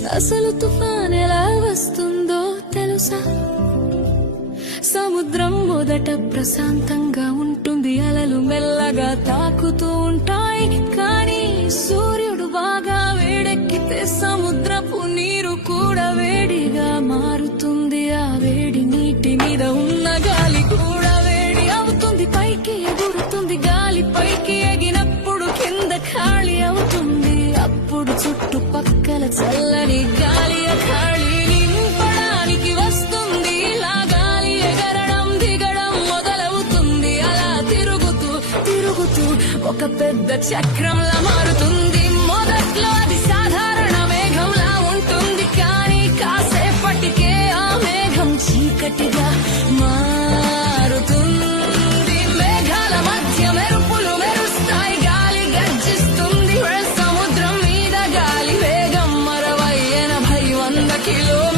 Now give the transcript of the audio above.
అసలు తుఫాన్ ఎలా వస్తుందో తెలుసా? సముద్రం మొదట ప్రశాంతంగా ఉంటుంది, అలలు మెల్లగా తాకుతూ ఉంటాయి. కానీ సూర్యుడు బాగా వేడెక్కితే సముద్రపు నీరు కూడా వేడిగా మారుతుంది. ఆ వేడి నీటి మీద ఉన్న గాలి కూడా వేడి అవుతుంది, పైకి ఎగురుతుంది. గాలి పైకి ఎగినప్పుడు కింద ఖాళీ అవుతుంది. అప్పుడు చుట్టుపక్కల చల్లని గాలి ఖాళీ నింపడానికి వస్తుంది. ఇలా గాలి ఎగరడం దిగడం మొదలవుతుంది. అలా తిరుగుతూ తిరుగుతూ ఒక పెద్ద చక్రంలా మారుతుంది. మొదట్లో అది సాధారణ మేఘంలా ఉంటుంది, కానీ కాసేపటికే ఆ మేఘం చీకటిగా మారుతుంది. మేఘాల మధ్య మెరుపులు మెరుస్తాయి, గాలి గర్జిస్తుంది. సముద్రం మీద గాలి వేగం 60-80-100 కిలో